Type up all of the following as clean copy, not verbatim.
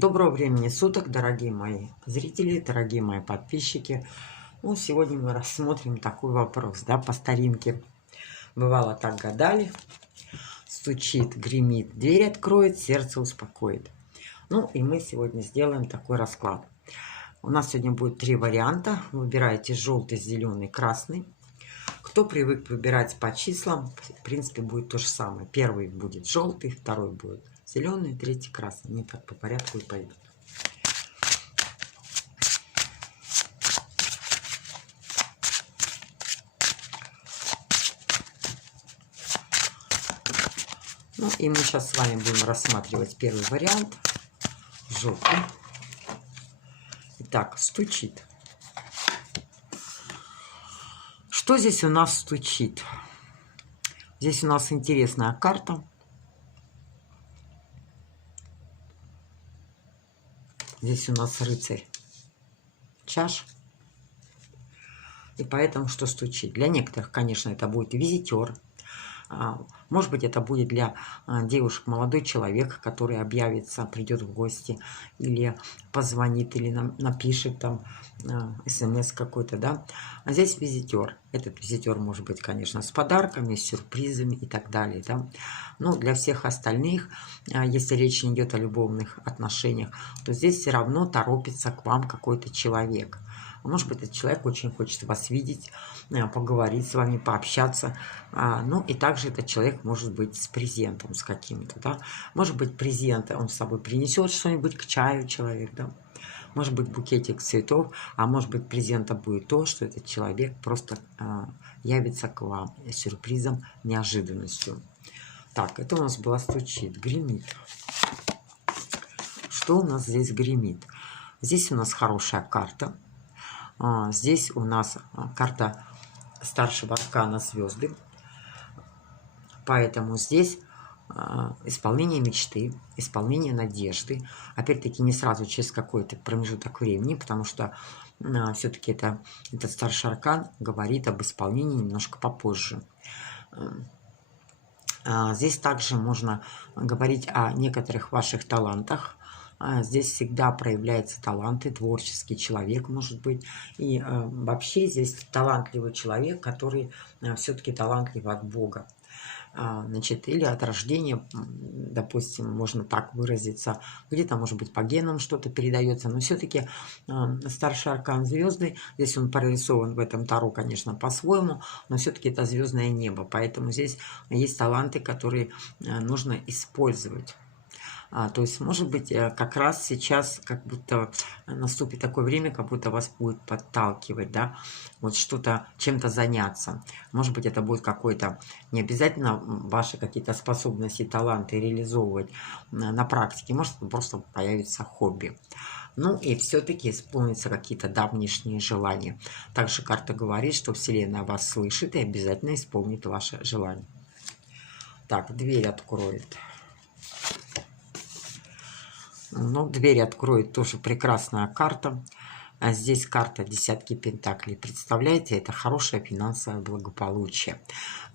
Доброго времени суток, дорогие мои зрители, дорогие мои подписчики. Ну, сегодня мы рассмотрим такой вопрос, да, по старинке. Бывало так гадали. Стучит, гремит, дверь откроет, сердце успокоит. Ну, и мы сегодня сделаем такой расклад. У нас сегодня будет 3 варианта. Выбираете желтый, зеленый, красный. Кто привык выбирать по числам, в принципе, будет то же самое. Первый будет желтый, второй будет зеленый, третий красный. Не так по порядку и пойдут. Ну и мы сейчас с вами будем рассматривать первый вариант. Желтый. Итак, стучит. Что здесь у нас стучит? Здесь у нас интересная карта. Здесь у нас рыцарь чаш. И поэтому что стучит? Для некоторых, конечно, это будет визитер. Может быть, это будет для девушек молодой человек, который объявится, придет в гости, или позвонит, или напишет там смс какой-то, да. А здесь визитер. Этот визитер может быть, конечно, с подарками, с сюрпризами и так далее, да. Но для всех остальных, если речь не идет о любовных отношениях, то здесь все равно торопится к вам какой-то человек. Может быть, этот человек очень хочет вас видеть, поговорить с вами, пообщаться. Ну, и также этот человек может быть с презентом, с каким-то, да. Может быть, презент он с собой принесет что-нибудь к чаю человек, да. Может быть, букетик цветов, а может быть, презентом будет то, что этот человек просто явится к вам с сюрпризом, неожиданностью. Так, это у нас было стучит, гремит. Что у нас здесь гремит? Здесь у нас хорошая карта. Здесь у нас карта старшего аркана звезды. Поэтому здесь исполнение мечты, исполнение надежды. Опять-таки не сразу через какой-то промежуток времени, потому что все-таки этот старший аркан говорит об исполнении немножко попозже. Здесь также можно говорить о некоторых ваших талантах. Здесь всегда проявляются таланты, творческий человек, может быть. И вообще здесь талантливый человек, который все-таки талантлив от Бога. Значит, или от рождения, допустим, можно так выразиться. Где-то, может быть, по генам что-то передается. Но все-таки старший аркан звезды, здесь он прорисован в этом таро, конечно, по-своему, но все-таки это звездное небо. Поэтому здесь есть таланты, которые нужно использовать. То есть, может быть, как раз сейчас как будто наступит такое время, как будто вас будет подталкивать, да, вот что-то, чем-то заняться. Может быть, это будет какой-то, не обязательно ваши какие-то способности, таланты реализовывать на практике, может, просто появится хобби. Ну и все-таки исполнятся какие-то давнишние желания. Также карта говорит, что Вселенная вас слышит и обязательно исполнит ваше желание. Так, дверь откроет. Ну, дверь откроет тоже прекрасная карта. А здесь карта десятки пентаклей. Представляете, это хорошее финансовое благополучие.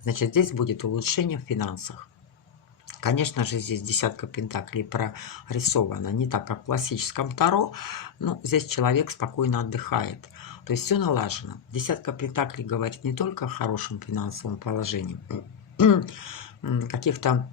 Значит, здесь будет улучшение в финансах. Конечно же, здесь десятка пентаклей прорисована не так, как в классическом таро. Но здесь человек спокойно отдыхает. То есть все налажено. Десятка пентаклей говорит не только о хорошем финансовом положении, каких-то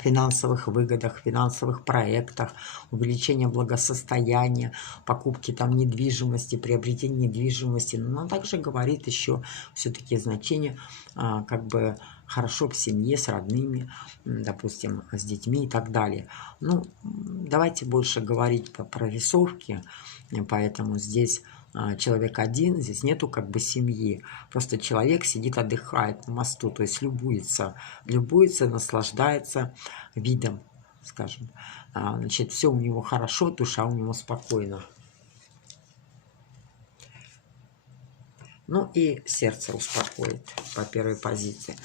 финансовых выгодах, финансовых проектах, увеличение благосостояния, покупки там недвижимости, приобретение недвижимости. Но он также говорит еще все-таки значение как бы хорошо в семье, с родными, допустим, с детьми и так далее. Ну, давайте больше говорить по прорисовке, поэтому здесь человек один, здесь нету как бы семьи. Просто человек сидит, отдыхает на мосту, то есть любуется, наслаждается видом, скажем. Значит, все у него хорошо, душа у него спокойна. Ну и сердце успокоит по первой позиции.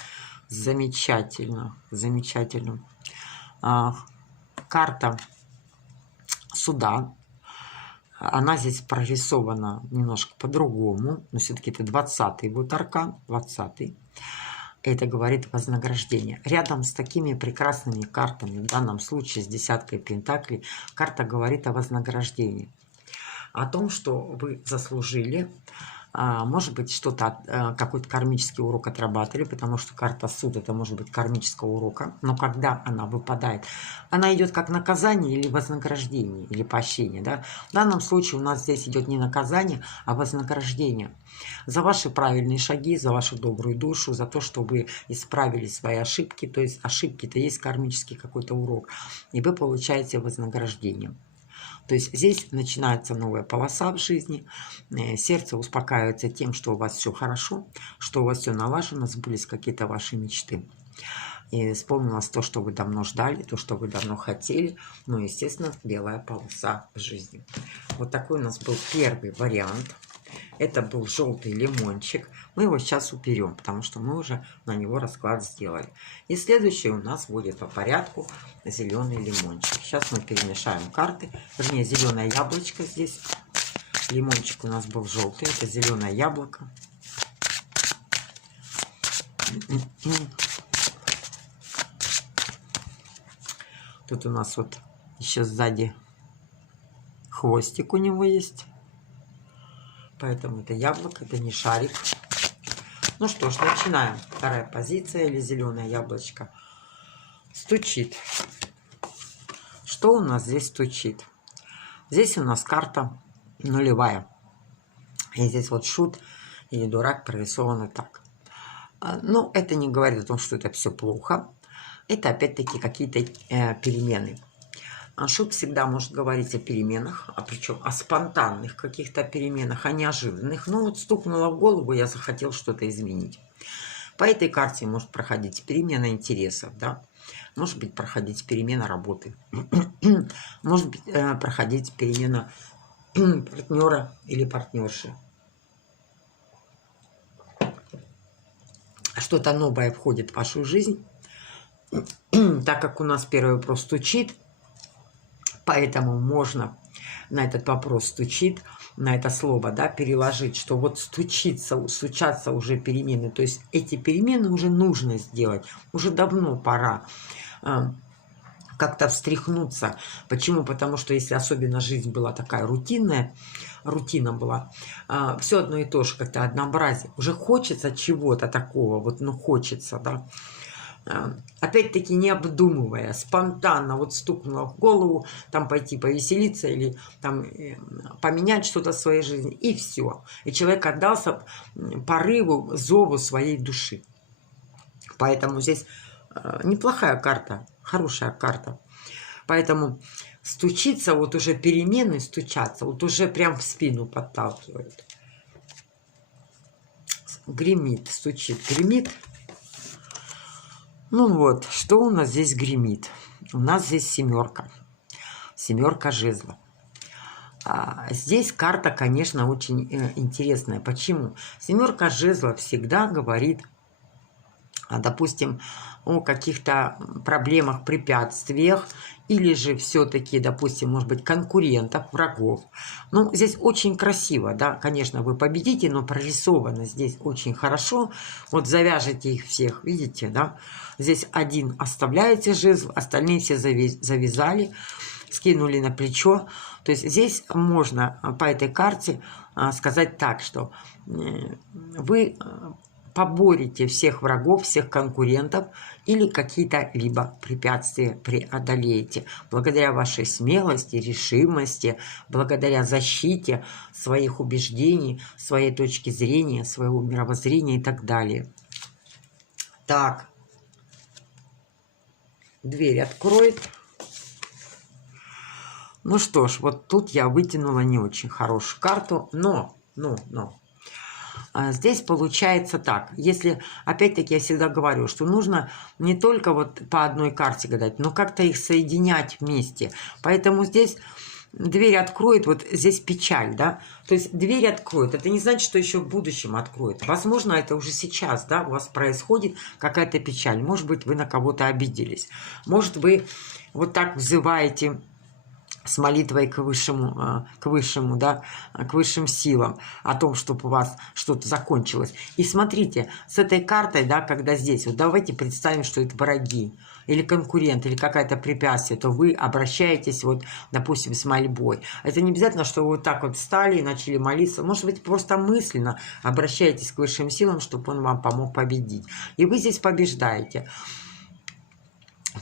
Замечательно, замечательно. Карта суда. Она здесь прорисована немножко по-другому, но все-таки это 20-й будет аркан, 20-й. это говорит вознаграждение. Рядом с такими прекрасными картами, в данном случае с десяткой пентаклей, карта говорит о вознаграждении. О том, что вы заслужили, может быть, что-то, какой-то кармический урок отрабатывали, потому что карта суд это может быть кармического урока, но когда она выпадает, она идет как наказание или вознаграждение, или поощрение. Да? В данном случае у нас здесь идет не наказание, а вознаграждение. За ваши правильные шаги, за вашу добрую душу, за то, что вы исправили свои ошибки, то есть ошибки-то есть кармический какой-то урок, и вы получаете вознаграждение. То есть здесь начинается новая полоса в жизни, сердце успокаивается тем, что у вас все хорошо, что у вас все налажено, сбылись какие-то ваши мечты. И вспомнилось то, что вы давно ждали, то, что вы давно хотели, ну, естественно, белая полоса в жизни. Вот такой у нас был первый вариант. Это был желтый лимончик. Мы его сейчас уберем, потому что мы уже на него расклад сделали. И следующий у нас будет по порядку зеленый лимончик. Сейчас мы перемешаем карты. Вернее, зеленое яблочко здесь. Лимончик у нас был желтый. Это зеленое яблоко. Тут у нас вот еще сзади хвостик у него есть. Поэтому это яблоко, это не шарик. Ну что ж, начинаем. Вторая позиция или зеленое яблочко. Стучит. Что у нас здесь стучит? Здесь у нас карта нулевая. И здесь вот шут или дурак прорисованы так. Но это не говорит о том, что это все плохо. Это опять-таки какие-то перемены. Шут всегда может говорить о переменах, а причем о спонтанных каких-то переменах, о неожиданных. Но вот стукнуло в голову, я захотел что-то изменить. По этой карте может проходить перемена интересов, да? Может быть проходить перемена работы, может быть проходить перемена партнера или партнерши. Что-то новое входит в вашу жизнь, так как у нас первый вопрос стучит. Поэтому можно на этот вопрос стучит, на это слово, да, переложить, что вот стучатся уже перемены. То есть эти перемены уже нужно сделать. Уже давно пора как-то встряхнуться. Почему? Потому что если особенно жизнь была такая рутинная, рутина была, все одно и то же, как-то однообразие. Уже хочется чего-то такого, вот, ну хочется, да. Опять-таки не обдумывая, спонтанно вот стукнуло в голову, там пойти повеселиться или там поменять что-то в своей жизни, и все. И человек отдался порыву, зову своей души. Поэтому здесь неплохая карта, хорошая карта. Поэтому стучится, вот уже перемены стучатся, вот уже прям в спину подталкивают. Гремит, стучит, гремит. Ну вот, что у нас здесь гремит? У нас здесь семерка. Семерка жезлов. Здесь карта, конечно, очень интересная. Почему? Семерка жезлов всегда говорит, допустим, о каких-то проблемах, препятствиях, или же все-таки, допустим, может быть, конкурентов, врагов. Ну, здесь очень красиво, да, конечно, вы победите, но прорисовано здесь очень хорошо. Вот завяжете их всех, видите, да? Здесь один оставляете жезл, остальные все завязали, скинули на плечо. То есть здесь можно по этой карте сказать так, что вы поборете всех врагов, всех конкурентов или какие-то либо препятствия преодолеете. Благодаря вашей смелости, решимости, благодаря защите своих убеждений, своей точки зрения, своего мировоззрения и так далее. Так. Дверь откроет. Ну что ж, вот тут я вытянула не очень хорошую карту, но. Здесь получается так, если, опять-таки, я всегда говорю, что нужно не только вот по одной карте гадать, но как-то их соединять вместе. Поэтому здесь дверь откроет, вот здесь печаль, да. То есть дверь откроет, это не значит, что еще в будущем откроет. Возможно, это уже сейчас, да, у вас происходит какая-то печаль. Может быть, вы на кого-то обиделись. Может, вы вот так взываете с молитвой к высшему, да, к высшим силам, о том, чтобы у вас что-то закончилось. И смотрите, с этой картой, да, когда здесь, вот давайте представим, что это враги, или конкурент, или какое-то препятствие, то вы обращаетесь, вот, допустим, с мольбой. Это не обязательно, что вы вот так вот встали и начали молиться. Может быть, просто мысленно обращаетесь к высшим силам, чтобы он вам помог победить. И вы здесь побеждаете.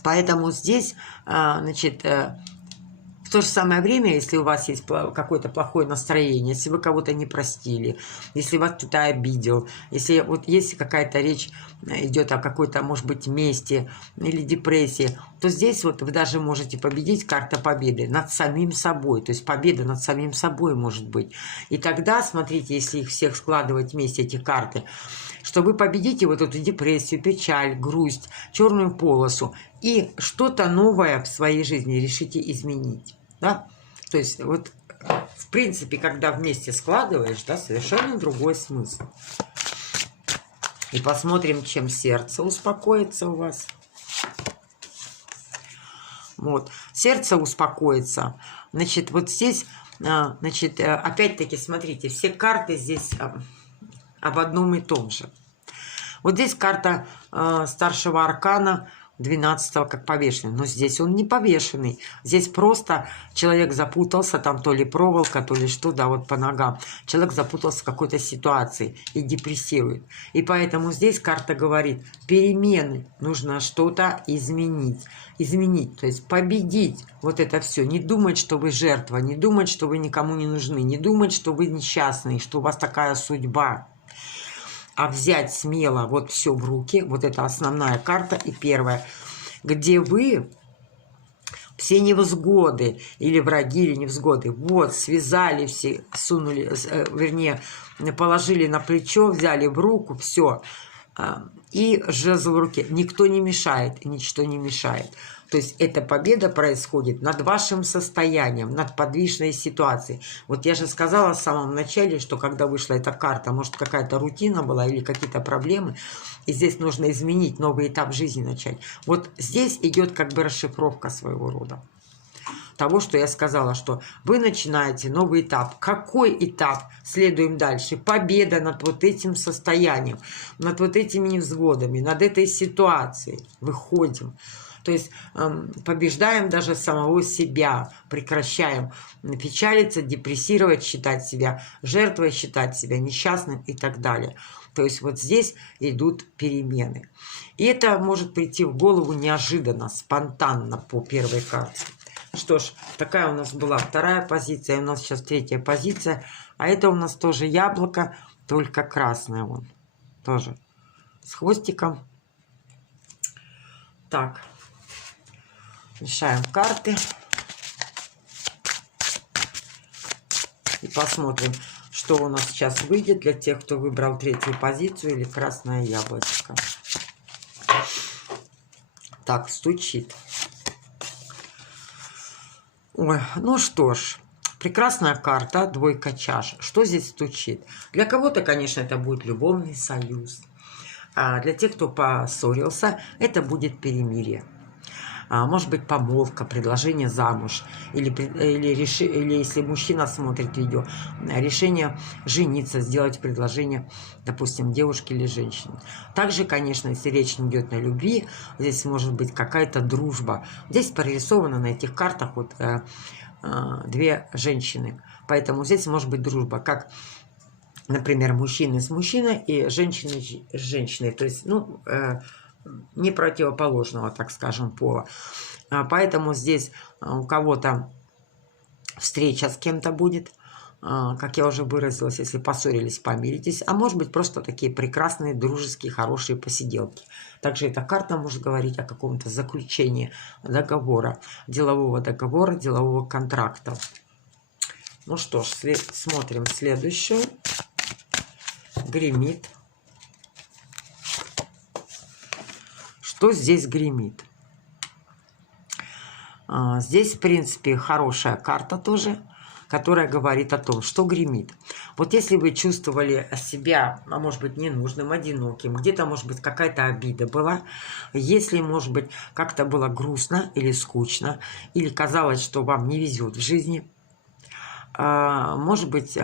Поэтому здесь, значит, в то же самое время, если у вас есть какое-то плохое настроение, если вы кого-то не простили, если вас кто-то обидел, если вот есть какая-то речь идет о какой-то, может быть, мести или депрессии, то здесь вот вы даже можете победить, карта победы над самим собой. То есть победа над самим собой может быть. И тогда, смотрите, если их всех складывать вместе, эти карты, что вы победите вот эту депрессию, печаль, грусть, черную полосу и что-то новое в своей жизни решите изменить. Да? То есть вот в принципе, когда вместе складываешь, да, совершенно другой смысл. И посмотрим, чем сердце успокоится у вас. Вот. Сердце успокоится. Значит, вот здесь, значит, опять-таки, смотрите, все карты здесь об одном и том же. Вот здесь карта старшего аркана, 12-го, как повешенный. Но здесь он не повешенный. Здесь просто человек запутался, там то ли проволока, то ли что, да, вот по ногам. Человек запутался в какой-то ситуации и депрессирует. И поэтому здесь карта говорит, перемены, нужно что-то изменить. Изменить, то есть победить вот это все. Не думать, что вы жертва, не думать, что вы никому не нужны, не думать, что вы несчастный, что у вас такая судьба. А взять смело вот все в руки, вот это основная карта и первая, где вы все невзгоды, или враги, или невзгоды, вот, связали все, сунули, вернее, положили на плечо, взяли в руку, все, и жезл в руке. Никто не мешает, ничто не мешает. То есть эта победа происходит над вашим состоянием, над подвижной ситуацией. Вот я же сказала в самом начале, что когда вышла эта карта, может, какая-то рутина была или какие-то проблемы, и здесь нужно изменить, новый этап жизни начать. Вот здесь идет как бы расшифровка своего рода того, что я сказала, что вы начинаете новый этап. Какой этап? Следуем дальше. Победа над вот этим состоянием, над вот этими невзгодами, над этой ситуацией. Выходим. То есть побеждаем даже самого себя, прекращаем печалиться, депрессировать, считать себя жертвой, считать себя несчастным и так далее. То есть вот здесь идут перемены. И это может прийти в голову неожиданно, спонтанно по первой карте. Что ж, такая у нас была вторая позиция, у нас сейчас третья позиция. А это у нас тоже яблоко, только красное вон. Тоже с хвостиком. Так. Мешаем карты. И посмотрим, что у нас сейчас выйдет для тех, кто выбрал третью позицию или красное яблочко. Так, стучит. Ой, ну что ж, прекрасная карта, двойка чаш. Что здесь стучит? Для кого-то, конечно, это будет любовный союз. А для тех, кто поссорился, это будет перемирие. Может быть, помолвка, предложение замуж, или если мужчина смотрит видео, решение жениться, сделать предложение, допустим, девушке или женщине. Также, конечно, если речь не идет на любви, здесь может быть какая-то дружба. Здесь прорисовано на этих картах вот две женщины, поэтому здесь может быть дружба, как, например, мужчина с мужчиной и женщина с женщиной, то есть, ну, не противоположного, так скажем, пола. Поэтому здесь у кого-то встреча с кем-то будет, как я уже выразилась, если поссорились, помиритесь, а может быть просто такие прекрасные, дружеские, хорошие посиделки. Также эта карта может говорить о каком-то заключении договора, делового контракта. Ну что ж, смотрим следующую. Гремит. Что здесь гремит? Здесь, в принципе, хорошая карта тоже. которая говорит о том, что гремит. Вот если вы чувствовали себя, а может быть, ненужным, одиноким, где-то, может быть, какая-то обида была, если, может быть, как-то было грустно или скучно, или казалось, что вам не везет в жизни, может быть,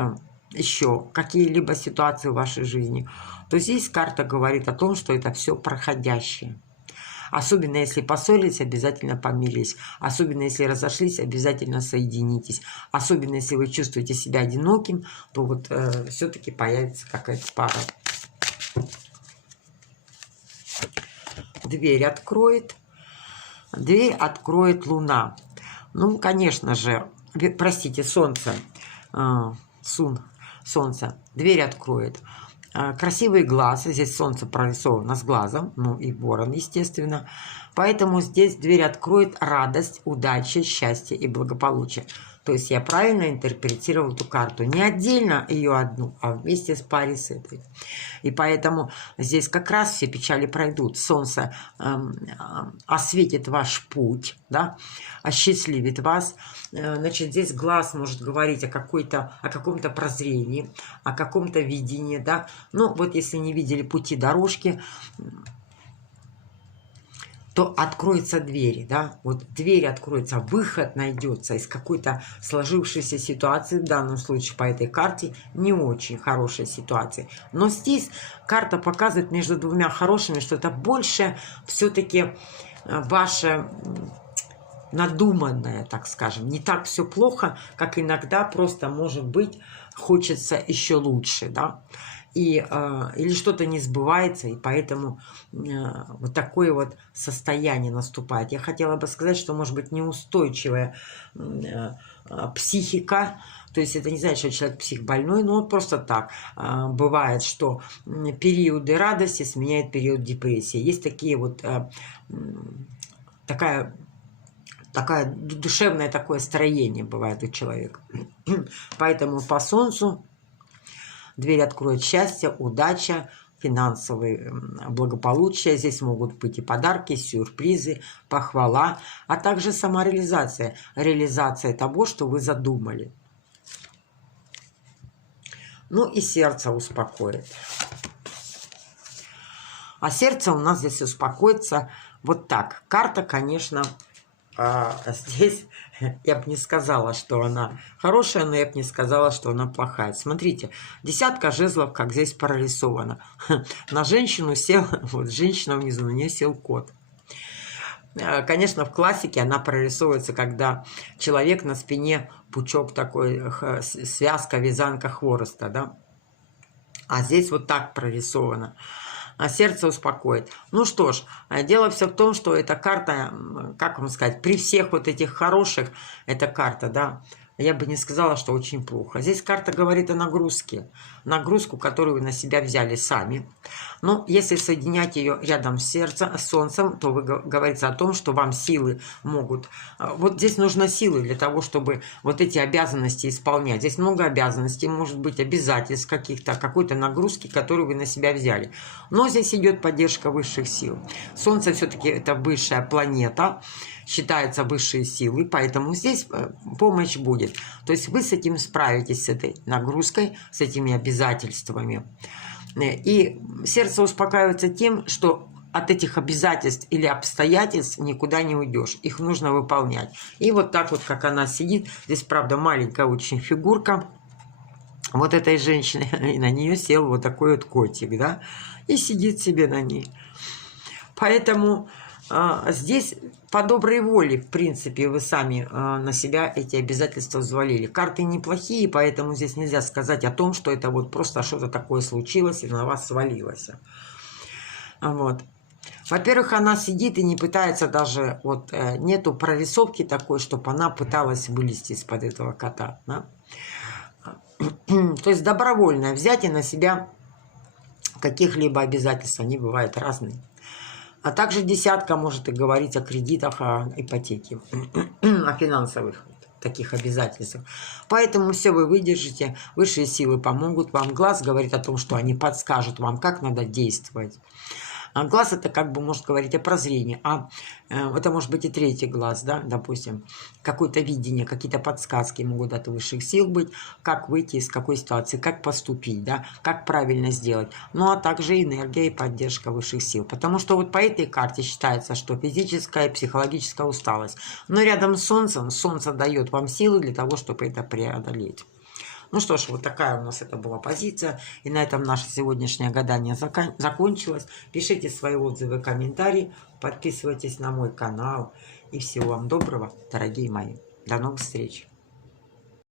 еще какие-либо ситуации в вашей жизни, то здесь карта говорит о том, что это все проходящее. Особенно если поссорились, обязательно помирились. Особенно если разошлись, обязательно соединитесь. Особенно если вы чувствуете себя одиноким, то вот все-таки появится какая-то пара. Дверь откроет Луна. Ну, конечно же, простите, Солнце. Солнце. Дверь откроет. Красивый глаз, здесь солнце прорисовано с глазом, ну и ворон, естественно. Поэтому здесь дверь откроет радость, удача, счастье и благополучие. То есть я правильно интерпретировал эту карту. Не отдельно ее одну, а вместе с парой с этой. И поэтому здесь как раз все печали пройдут. Солнце осветит ваш путь, да, осчастливит вас. Значит, здесь глаз может говорить о каком-то прозрении, о каком-то видении, да. Ну, вот если не видели пути дорожки, то откроются двери, да, вот дверь откроется, выход найдется из какой-то сложившейся ситуации, в данном случае по этой карте не очень хорошей ситуации. Но здесь карта показывает между двумя хорошими, что это больше все-таки ваше надуманное, так скажем. Не так все плохо, как иногда просто, может быть, хочется еще лучше, да. Или что-то не сбывается, и поэтому вот такое вот состояние наступает. Я хотела бы сказать, что, может быть, неустойчивая психика, то есть это не значит, что человек психбольной, но вот просто так бывает, что периоды радости сменяет период депрессии. Есть такие вот, такое душевное такое строение бывает у человека. Поэтому по Солнцу дверь откроет счастье, удача, финансовое благополучие. Здесь могут быть и подарки, сюрпризы, похвала, а также самореализация. Реализация того, что вы задумали. Ну и сердце успокоит. А сердце у нас здесь успокоится вот так. Карта, конечно, здесь я бы не сказала, что она хорошая, но я бы не сказала, что она плохая. Смотрите, десятка жезлов, как здесь прорисовано. На женщину сел, вот женщина внизу, на нее сел кот. Конечно, в классике она прорисовывается, когда человек на спине пучок такой, связка, вязанка хвороста, да? А здесь вот так прорисовано. А сердце успокоит. Ну что ж, дело все в том, что эта карта, как вам сказать, при всех вот этих хороших, эта карта, да, я бы не сказала, что очень плохо. Здесь карта говорит о нагрузке. Нагрузку, которую вы на себя взяли сами. Но если соединять ее рядом с сердцем, с Солнцем, то говорится о том, что вам силы могут... Вот здесь нужно силы для того, чтобы вот эти обязанности исполнять. Здесь много обязанностей, может быть, обязательств каких-то, какой-то нагрузки, которую вы на себя взяли. Но здесь идет поддержка высших сил. Солнце все-таки это высшая планета, считаются высшие силы, поэтому здесь помощь будет. То есть вы с этим справитесь, с этой нагрузкой, с этими обязательствами. И сердце успокаивается тем, что от этих обязательств или обстоятельств никуда не уйдешь. Их нужно выполнять. И вот так вот, как она сидит, здесь, правда, маленькая очень фигурка вот этой женщины, и на нее сел вот такой вот котик, да, и сидит себе на ней. Поэтому... здесь по доброй воле, в принципе, вы сами на себя эти обязательства взвалили. Карты неплохие, поэтому здесь нельзя сказать о том, что это вот просто что-то такое случилось и на вас свалилось. Вот. Во-первых, она сидит и не пытается даже, вот нету прорисовки такой, чтобы она пыталась вылезти из-под этого кота. Да? То есть добровольное взятие на себя каких-либо обязательств, они бывают разные. А также десятка может и говорить о кредитах, о ипотеке, о финансовых таких обязательствах. Поэтому все вы выдержите, высшие силы помогут вам. Глаз говорит о том, что они подскажут вам, как надо действовать. А глаз это как бы может говорить о прозрении, это может быть и третий глаз, да, допустим, какое-то видение, какие-то подсказки могут от высших сил быть, как выйти из какой ситуации, как поступить, да, как правильно сделать. Ну, а также энергия и поддержка высших сил. Потому что вот по этой карте считается, что физическая и психологическая усталость. Но рядом с Солнцем, Солнце дает вам силы для того, чтобы это преодолеть. Ну что ж, вот такая у нас это была позиция. И на этом наше сегодняшнее гадание закончилось. Пишите свои отзывы, комментарии. Подписывайтесь на мой канал. И всего вам доброго, дорогие мои. До новых встреч.